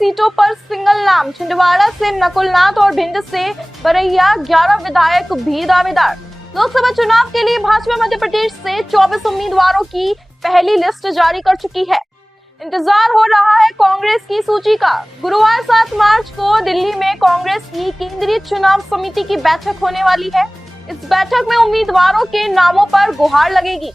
सीटों पर सिंगल नाम, छिंदवाड़ा से नकुलनाथ और भिंड से बरैया, 11 विधायक भी दावेदार। लोकसभा चुनाव के लिए भाजपा मध्य प्रदेश से 24 उम्मीदवारों की पहली लिस्ट जारी कर चुकी है। इंतजार हो रहा है कांग्रेस की सूची का। गुरुवार 7 मार्च को दिल्ली में कांग्रेस की केंद्रीय चुनाव समिति की बैठक होने वाली है। इस बैठक में उम्मीदवारों के नामों पर गुहार लगेगी।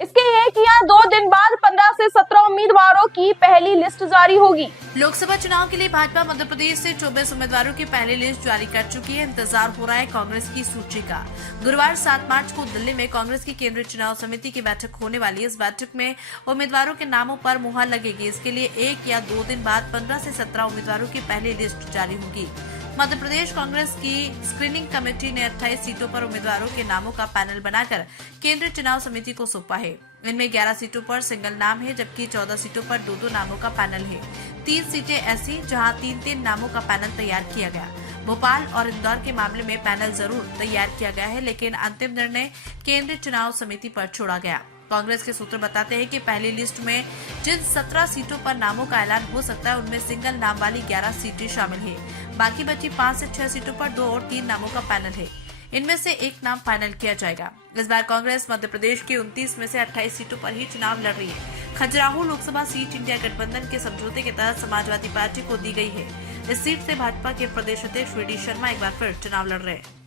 इसके 1 या 2 दिन बाद 15 से 17 उम्मीदवारों की पहली लिस्ट जारी होगी। लोकसभा चुनाव के लिए भाजपा मध्य प्रदेश से 24 उम्मीदवारों की पहली लिस्ट जारी कर चुकी है। इंतजार हो रहा है कांग्रेस की सूची का। गुरुवार 7 मार्च को दिल्ली में कांग्रेस की केंद्रीय चुनाव समिति की बैठक होने वाली है। इस बैठक में उम्मीदवारों के नामों पर मुहर लगेगी। इसके लिए 1 या 2 दिन बाद 15 से 17 उम्मीदवारों की पहली लिस्ट जारी होगी। मध्य प्रदेश कांग्रेस की स्क्रीनिंग कमेटी ने 28 सीटों पर उम्मीदवारों के नामों का पैनल बनाकर केंद्रीय चुनाव समिति को सौंपा है। इनमें 11 सीटों पर सिंगल नाम है, जबकि 14 सीटों पर 2-2 नामों का पैनल है। 3 सीटें ऐसी जहां 3-3 नामों का पैनल तैयार किया गया। भोपाल और इंदौर के मामले में पैनल जरूर तैयार किया गया है, लेकिन अंतिम निर्णय केंद्रीय चुनाव समिति पर छोड़ा गया। कांग्रेस के सूत्र बताते हैं कि पहली लिस्ट में जिन 17 सीटों पर नामों का ऐलान हो सकता है, उनमें सिंगल नाम वाली 11 सीटें शामिल हैं। बाकी बची 5 से 6 सीटों पर 2 और 3 नामों का पैनल है। इनमें से एक नाम फाइनल किया जाएगा। इस बार कांग्रेस मध्य प्रदेश की 29 में से 28 सीटों पर ही चुनाव लड़ रही है। खजुराहो लोकसभा सीट इंडिया गठबंधन के समझौते के तहत समाजवादी पार्टी को दी गई है। इस सीट से भाजपा के प्रदेश अध्यक्ष वी डी शर्मा एक बार फिर चुनाव लड़ रहे हैं।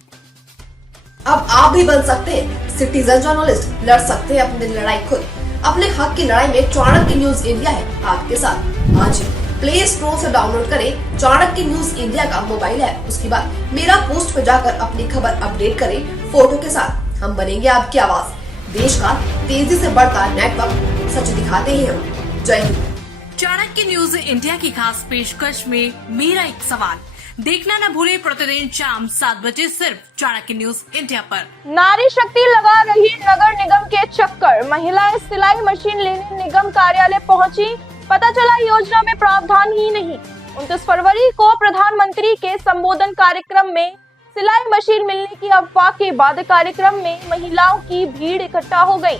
अब आप भी बन सकते हैं सिटीजन जर्नलिस्ट, लड़ सकते हैं अपनी लड़ाई खुद। अपने हक की लड़ाई में चाणक्य न्यूज इंडिया है आपके साथ। आज प्ले स्टोर से डाउनलोड करें चाणक्य न्यूज इंडिया का मोबाइल ऐप। उसके बाद मेरा पोस्ट पे जाकर अपनी खबर अपडेट करें फोटो के साथ। हम बनेंगे आपकी आवाज। देश का तेजी से बढ़ता नेटवर्क, सच दिखाते हैं हम। जय हिंद। चाणक्य न्यूज इंडिया की खास पेशकश में मेरा एक सवाल देखना न भूले प्रतिदिन शाम 7 बजे सिर्फ चाणक्य न्यूज इंडिया पर। नारी शक्ति लगा रही नगर निगम के चक्कर, महिलाएं सिलाई मशीन लेने निगम कार्यालय पहुंची। पता चला योजना में प्रावधान ही नहीं। 29 फरवरी को प्रधानमंत्री के संबोधन कार्यक्रम में सिलाई मशीन मिलने की अफवाह के बाद कार्यक्रम में महिलाओं की भीड़ इकट्ठा हो गई।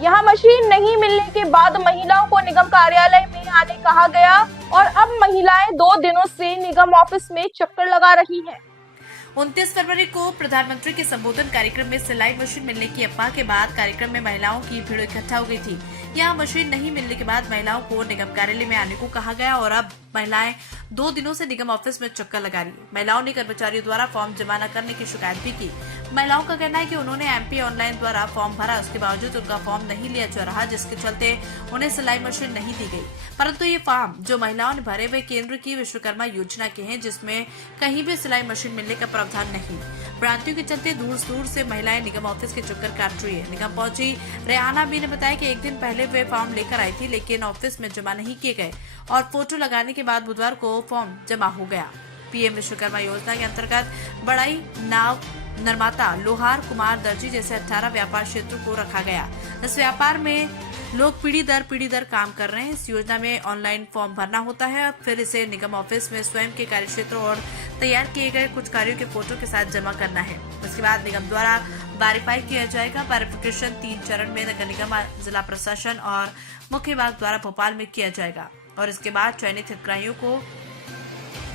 यहाँ मशीन नहीं मिलने के बाद महिलाओं को निगम कार्यालय में आने कहा गया और अब महिलाएं 2 दिनों से निगम ऑफिस में चक्कर लगा रही हैं। 29 फरवरी को प्रधानमंत्री के संबोधन कार्यक्रम में सिलाई मशीन मिलने की अफवाह के बाद कार्यक्रम में महिलाओं की भीड़ इकट्ठा हो गई थी। यहाँ मशीन नहीं मिलने के बाद महिलाओं को निगम कार्यालय में आने को कहा गया और अब महिलाएं 2 दिनों से निगम ऑफिस में चक्कर लगा रही है। महिलाओं ने कर्मचारियों द्वारा फॉर्म जमा न करने की शिकायत भी की। महिलाओं का कहना है कि उन्होंने एमपी ऑनलाइन द्वारा फॉर्म भरा, उसके बावजूद उनका फॉर्म नहीं लिया जा रहा, जिसके चलते उन्हें सिलाई मशीन नहीं दी गई। परंतु ये फॉर्म जो महिलाओं ने भरे वे केंद्र की विश्वकर्मा योजना के हैं, जिसमें कहीं भी सिलाई मशीन मिलने का प्रावधान नहीं। भ्रांतियों के चलते दूर दूर से महिलाएं निगम ऑफिस के चक्कर काट रही है। निगम पहुंची रेहाना बी ने बताया कि 1 दिन पहले वे फॉर्म लेकर आई थी, लेकिन ऑफिस में जमा नहीं किए गए और फोटो लगाने के बाद बुधवार को फॉर्म जमा हो गया। पीएम विश्वकर्मा योजना के अंतर्गत बढ़ई, नाव निर्माता, लोहार, कुमार, दर्जी जैसे 18 व्यापार क्षेत्रों को रखा गया। इस व्यापार में लोग पीढ़ी दर काम कर रहे हैं। इस योजना में ऑनलाइन फॉर्म भरना होता है, फिर इसे निगम ऑफिस में स्वयं के कार्य क्षेत्रों और तैयार किए गए कुछ कार्यों के फोटो के साथ जमा करना है। उसके बाद निगम द्वारा वेरीफाई किया जाएगा। वेरिफिकेशन 3 चरण में नगर निगम, जिला प्रशासन और मुख्य विभाग द्वारा भोपाल में किया जाएगा और इसके बाद चयनित हितग्राहियों को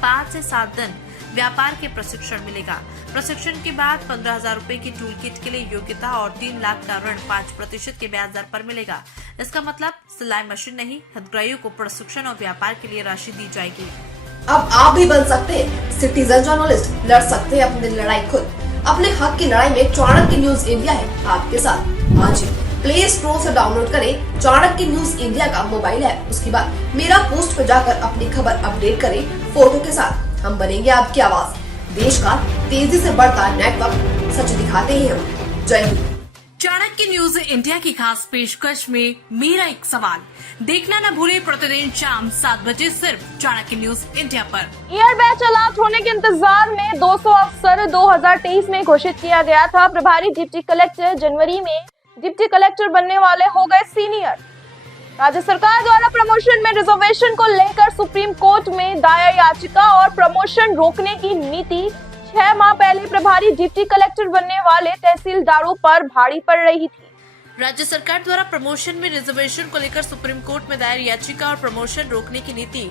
5 से 7 दिन व्यापार के प्रशिक्षण मिलेगा। प्रशिक्षण के बाद 15,000 रूपए की टूल किट के लिए योग्यता और 3 लाख का ऋण 5% के ब्याज दर पर मिलेगा। इसका मतलब सिलाई मशीन नहीं, हितग्राहियों को प्रशिक्षण और व्यापार के लिए राशि दी जाएगी। अब आप भी बन सकते हैं सिटीजन जर्नलिस्ट, लड़ सकते हैं अपनी लड़ाई खुद। अपने हक की लड़ाई में चाणक्य न्यूज इंडिया है आपके साथ। आज प्ले स्टोर से डाउनलोड करें चाणक्य न्यूज इंडिया का मोबाइल ऐप। उसके बाद मेरा पोस्ट पे जाकर अपनी खबर अपडेट करें फोटो के साथ। हम बनेंगे आपकी आवाज। देश का तेजी से बढ़ता नेटवर्क, सच दिखाते हैं हम। जय हिंद। चाणक्य न्यूज इंडिया की खास पेशकश में मेरा एक सवाल देखना न भूले प्रतिदिन शाम 7 बजे सिर्फ चाणक्य न्यूज इंडिया पर। ईयर बैच अलाट होने के इंतजार में 200 अफसर 2023 में घोषित किया गया था। प्रभारी डिप्टी कलेक्टर जनवरी में डिप्टी कलेक्टर बनने वाले हो गए सीनियर। राज्य सरकार द्वारा प्रमोशन में रिजर्वेशन को लेकर सुप्रीम कोर्ट में दायर याचिका और प्रमोशन रोकने की नीति 6 माह पहले प्रभारी डिप्टी कलेक्टर बनने वाले तहसीलदारों पर भारी पड़ रही थी। राज्य सरकार द्वारा प्रमोशन में रिजर्वेशन को लेकर सुप्रीम कोर्ट में दायर याचिका और प्रमोशन रोकने की नीति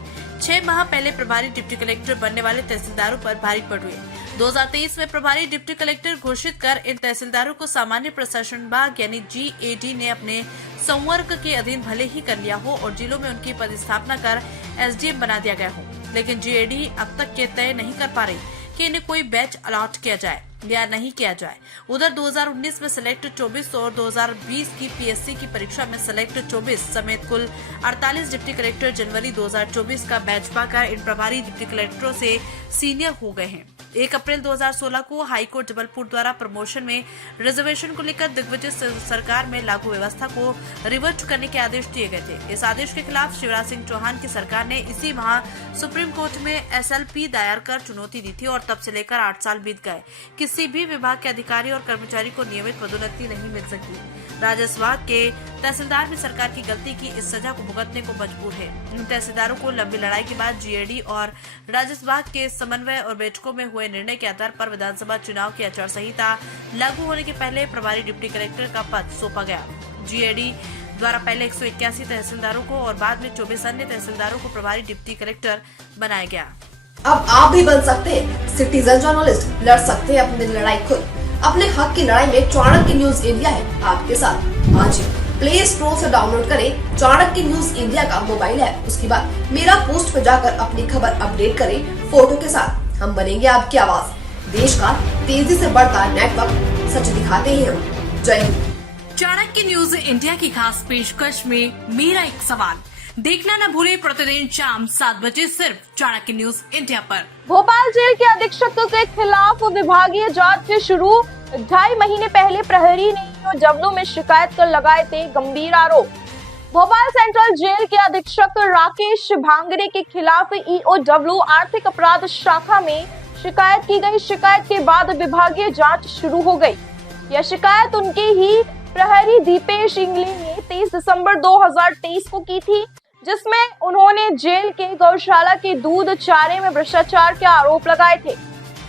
6 माह पहले प्रभारी डिप्टी कलेक्टर बनने वाले तहसीलदारों पर भारी पड़ रही है। 2023 में प्रभारी डिप्टी कलेक्टर घोषित कर इन तहसीलदारों को सामान्य प्रशासन विभाग यानी GAD ने अपने संवर्ग के अधीन भले ही कर लिया हो और जिलों में उनकी पदस्थापना कर SDM बना दिया गया हो, लेकिन GAD अब तक के तय नहीं कर पा रही कि इन्हें कोई बैच अलॉट किया जाए या नहीं किया जाए। उधर 2019 में सिलेक्ट 24 और 2020 की PSC की परीक्षा में सिलेक्ट 24 समेत कुल 48 डिप्टी कलेक्टर जनवरी 2024 का बैच पाकर इन प्रभारी डिप्टी कलेक्टरों से सीनियर हो गए हैं। 1 अप्रैल 2016 को हाईकोर्ट जबलपुर द्वारा प्रमोशन में रिजर्वेशन को लेकर दिग्विजय सरकार में लागू व्यवस्था को रिवर्ट करने के आदेश दिए गए थे। इस आदेश के खिलाफ शिवराज सिंह चौहान की सरकार ने इसी माह सुप्रीम कोर्ट में SLP दायर कर चुनौती दी थी और तब से लेकर 8 साल बीत गए। किसी भी विभाग के अधिकारी और कर्मचारी को नियमित पदोन्नति नहीं मिल सकी। राजस्व विभाग के तहसीलदार भी सरकार की गलती की इस सजा को भुगतने को मजबूर है। इन तहसीलदारों को लंबी लड़ाई के बाद GAD और राजस्व विभाग के समन्वय और बैठकों में हुए निर्णय के आधार पर विधानसभा चुनाव की आचार संहिता लागू होने के पहले प्रभारी डिप्टी कलेक्टर का पद सौंपा गया। GAD द्वारा पहले 181 तहसीलदारों को और बाद में 24 अन्य तहसीलदारों को प्रभारी डिप्टी कलेक्टर बनाया गया। अब आप भी बन सकते हैं सिटीजन जर्नलिस्ट, लड़ सकते हैं अपनी लड़ाई खुद। अपने हक की लड़ाई में चाणक्य न्यूज इंडिया है आपके साथ। आज ही प्ले स्टोर से डाउनलोड करें चाणक्य न्यूज इंडिया का मोबाइल ऐप। उसके बाद मेरा पोस्ट पे जाकर अपनी खबर अपडेट करें फोटो के साथ। हम बनेंगे आपकी आवाज। देश का तेजी से बढ़ता नेटवर्क, सच दिखाते हैं हम। जय हिंद। चाणक्य न्यूज इंडिया की खास पेशकश में मेरा एक सवाल देखना न भूले प्रतिदिन शाम 7 बजे सिर्फ चाणक्य न्यूज इंडिया पर। भोपाल जेल के अधीक्षक के खिलाफ विभागीय जांच से शुरू। 2.5 महीने पहले प्रहरी ने EOW में शिकायत कर लगाए थे गंभीर आरोप। भोपाल सेंट्रल जेल के अधीक्षक राकेश भांगरे के खिलाफ EOW आर्थिक अपराध शाखा में शिकायत की गई। शिकायत के बाद विभागीय जांच शुरू हो गई। यह शिकायत उनके ही प्रहरी दीपेश इंगले ने 23 दिसंबर 2023 को की थी, जिसमें उन्होंने जेल के गौशाला के दूध चारे में भ्रष्टाचार के आरोप लगाए थे।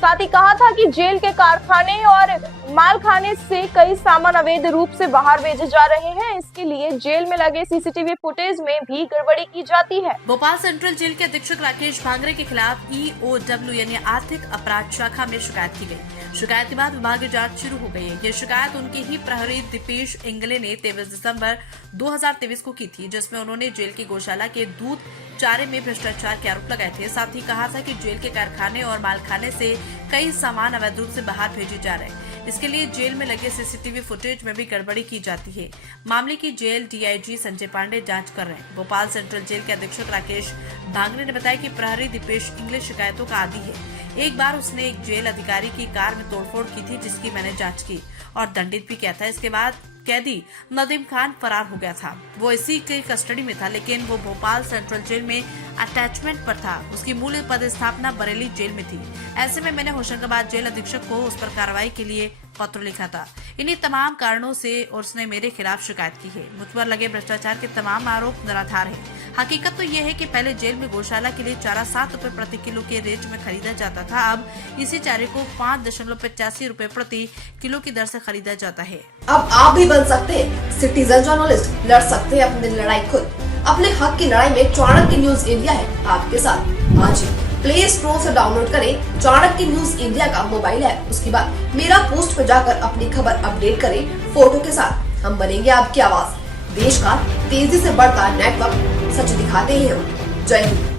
साथ ही कहा था कि जेल के कारखाने और मालखाने से कई सामान अवैध रूप से बाहर भेजे जा रहे हैं। इसके लिए जेल में लगे CCTV फुटेज में भी गड़बड़ी की जाती है। भोपाल सेंट्रल जेल के अधीक्षक राकेश भांगरे के खिलाफ EOW यानी आर्थिक अपराध शाखा में शिकायत की गई। शिकायत के बाद विभागीय जांच शुरू हो गई है। ये शिकायत उनके ही प्रहरी दीपेश इंगले ने 23 दिसंबर 2023 को की थी, जिसमें उन्होंने जेल की गौशाला के दूध चारे में भ्रष्टाचार के आरोप लगाए थे। साथ ही कहा था कि जेल के कारखाने और मालखाने से कई सामान अवैध रूप से बाहर भेजे जा रहे हैं। इसके लिए जेल में लगे CCTV फुटेज में भी गड़बड़ी की जाती है। मामले की जेल DIG संजय पांडे जांच कर रहे हैं। भोपाल सेंट्रल जेल के अधीक्षक राकेश भांगरे ने बताया कि प्रहरी दीपेश इंग्लिश शिकायतों का आदी है। एक बार उसने एक जेल अधिकारी की कार में तोड़फोड़ की थी, जिसकी मैंने जांच की और दंडित भी किया था। इसके बाद कैदी नदीम खान फरार हो गया था। वो इसी के कस्टडी में था, लेकिन वो भोपाल सेंट्रल जेल में अटैचमेंट पर था। उसकी मूल पदस्थापना बरेली जेल में थी। ऐसे में मैंने होशंगाबाद जेल अधीक्षक को उस पर कार्रवाई के लिए पत्र लिखा था। इन्हीं तमाम कारणों से उसने मेरे खिलाफ शिकायत की है। मुझ पर लगे भ्रष्टाचार के तमाम आरोप निराधार है। हकीकत तो यह है कि पहले जेल में गौशाला के लिए चारा 7 रुपए प्रति किलो के रेट में खरीदा जाता था। अब इसी चारे को 5.85 रुपए प्रति किलो की दर से खरीदा जाता है। अब आप भी बन सकते हैं सिटीजन जर्नलिस्ट, लड़ सकते हैं अपनी लड़ाई खुद। अपने हक की लड़ाई में चाणक्य न्यूज इंडिया है आपके साथ। आज ही प्ले स्टोर से डाउनलोड करें चाणक्य न्यूज इंडिया का मोबाइल ऐप। उसके बाद मेरा पोस्ट पे जाकर अपनी खबर अपडेट करें फोटो के साथ। हम बनेंगे आपकी आवाज। देश का तेजी से बढ़ता नेटवर्क, सच दिखाते हैं हम। जय हिंद।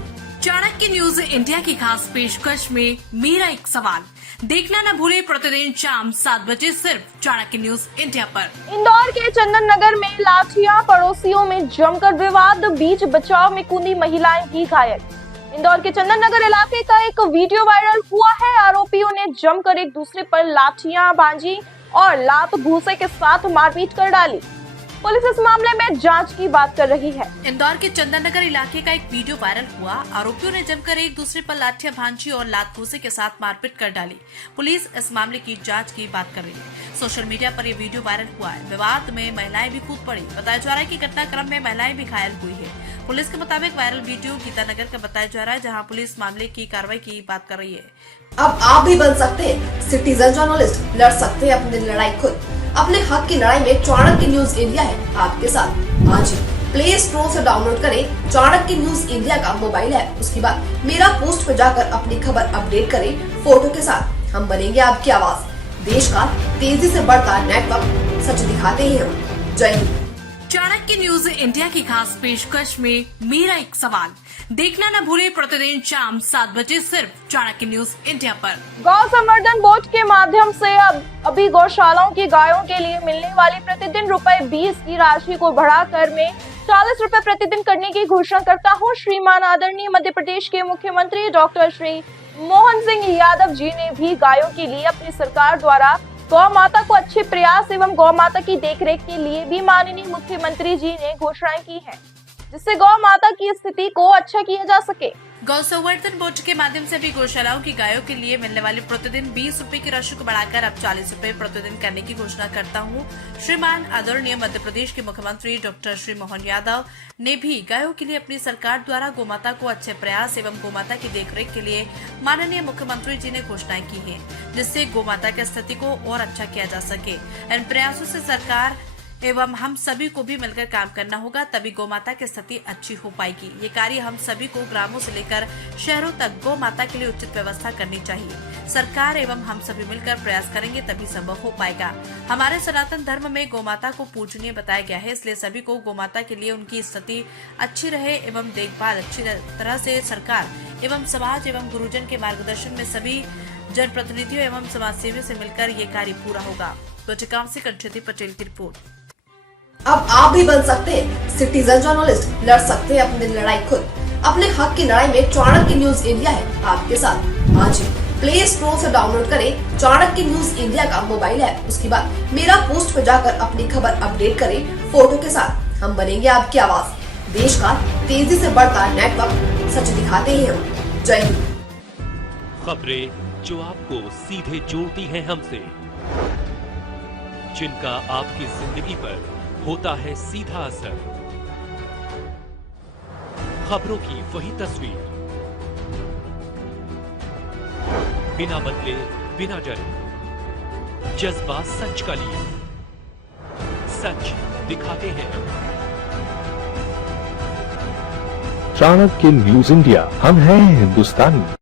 चाणक्य न्यूज इंडिया की खास पेशकश में मेरा एक सवाल देखना न भूले प्रतिदिन शाम 7 बजे सिर्फ चाणक्य न्यूज इंडिया पर। इंदौर के चंदन नगर में लाठियां, पड़ोसियों में जमकर विवाद, बीच बचाव में कूदी महिलाएं भी घायल। इंदौर के चंदन नगर इलाके का एक वीडियो वायरल हुआ है। आरोपियों ने जमकर एक दूसरे पर लाठियां बांधी और लात घूंसे के साथ मारपीट कर डाली। पुलिस इस मामले में जांच की बात कर रही है। इंदौर के चंदन नगर इलाके का एक वीडियो वायरल हुआ। आरोपियों ने जमकर एक दूसरे पर लाठियां भांजी और लात घूंसे के साथ मारपीट कर डाली। पुलिस इस मामले की जांच की बात कर रही है। सोशल मीडिया पर ये वीडियो वायरल हुआ है। विवाद में महिलाएं भी कूद पड़ी। बताया जा रहा है कि घटनाक्रम में महिलाएं भी घायल हुई है। पुलिस के मुताबिक वायरल वीडियो गीतानगर का बताया जा रहा है, जहाँ पुलिस मामले की कार्रवाई की बात कर रही है। अब आप भी बन सकते हैं सिटीजन जर्नलिस्ट, लड़ सकते हैं अपनी लड़ाई खुद। अपने हक की लड़ाई में चाणक्य न्यूज इंडिया है आपके साथ। आज ही प्ले स्टोर से डाउनलोड करें चाणक्य न्यूज इंडिया का मोबाइल ऐप। उसके बाद मेरा पोस्ट पे जाकर अपनी खबर अपडेट करें फोटो के साथ। हम बनेंगे आपकी आवाज। देश का तेजी से बढ़ता नेटवर्क, सच दिखाते हैं हम। जय हिंद। चाणक्य न्यूज इंडिया की खास पेशकश में मेरा एक सवाल देखना न भूले प्रतिदिन शाम 7 बजे सिर्फ चाणक्य न्यूज इंडिया पर। गौ संवर्धन बोर्ड के माध्यम से अभी गौशालाओं की गायों के लिए मिलने वाली प्रतिदिन ₹20 की राशि को बढ़ाकर में 40 रुपए प्रतिदिन करने की घोषणा करता हूँ। श्रीमान आदरणीय मध्य प्रदेश के मुख्यमंत्री डॉक्टर श्री मोहन सिंह यादव जी ने भी गायों के लिए अपनी सरकार द्वारा गौ माता को अच्छे प्रयास एवं गौ माता की देखरेख के लिए भी माननीय मुख्यमंत्री जी ने घोषणाएं की हैं, जिससे गौ माता की स्थिति को अच्छा किया जा सके। गौ संवर्धन बोर्ड के माध्यम से भी गौशालाओं की गायों के लिए मिलने वाले प्रतिदिन 20 रुपए की राशि को बढ़ाकर अब 40 रुपए प्रतिदिन करने की घोषणा करता हूँ। श्रीमान आदरणीय मध्य प्रदेश के मुख्यमंत्री डॉक्टर श्री मोहन यादव ने भी गायों के लिए अपनी सरकार द्वारा गोमाता को अच्छे प्रयास एवं गोमाता की देखरेख के लिए माननीय मुख्यमंत्री जी ने घोषणाएं की है, जिससे गोमाता की स्थिति को और अच्छा किया जा सके। इन प्रयासों से सरकार एवं हम सभी को भी मिलकर काम करना होगा, तभी गौमाता की स्थिति अच्छी हो पाएगी। ये कार्य हम सभी को ग्रामों से लेकर शहरों तक गौ माता के लिए उचित व्यवस्था करनी चाहिए। सरकार एवं हम सभी मिलकर प्रयास करेंगे तभी संभव हो पाएगा। हमारे सनातन धर्म में गौमाता को पूजनीय बताया गया है, इसलिए सभी को गौमाता के लिए उनकी स्थिति अच्छी रहे एवं देखभाल अच्छी तरह से सरकार एवं समाज एवं गुरुजन के मार्गदर्शन में सभी जनप्रतिनिधियों एवं समाजसेवियों से मिलकर ये कार्य पूरा होगा। तो टिकाम से कंठ्यति पटेल की रिपोर्ट। अब आप भी बन सकते हैं सिटीजन जर्नलिस्ट, लड़ सकते हैं अपनी लड़ाई खुद। अपने हक की लड़ाई में चाणक्य न्यूज इंडिया है आपके साथ। आज ही प्ले स्टोर से डाउनलोड करें चाणक्य न्यूज इंडिया का मोबाइल ऐप। उसके बाद मेरा पोस्ट पे जाकर अपनी खबर अपडेट करें फोटो के साथ। हम बनेंगे आपकी आवाज। देश का तेजी से बढ़ता नेटवर्क, सच दिखाते हैं हम। जय हिंद। खबरें जो आपको सीधे जोड़ती हैं हमसे, जिनका आपकी जिंदगी पर होता है सीधा असर। खबरों की वही तस्वीर, बिना बदले बिना डरे, जज्बा सच का लिए, सच दिखाते हैं हम। चाणक्य न्यूज इंडिया, हम हैं हिंदुस्तानी।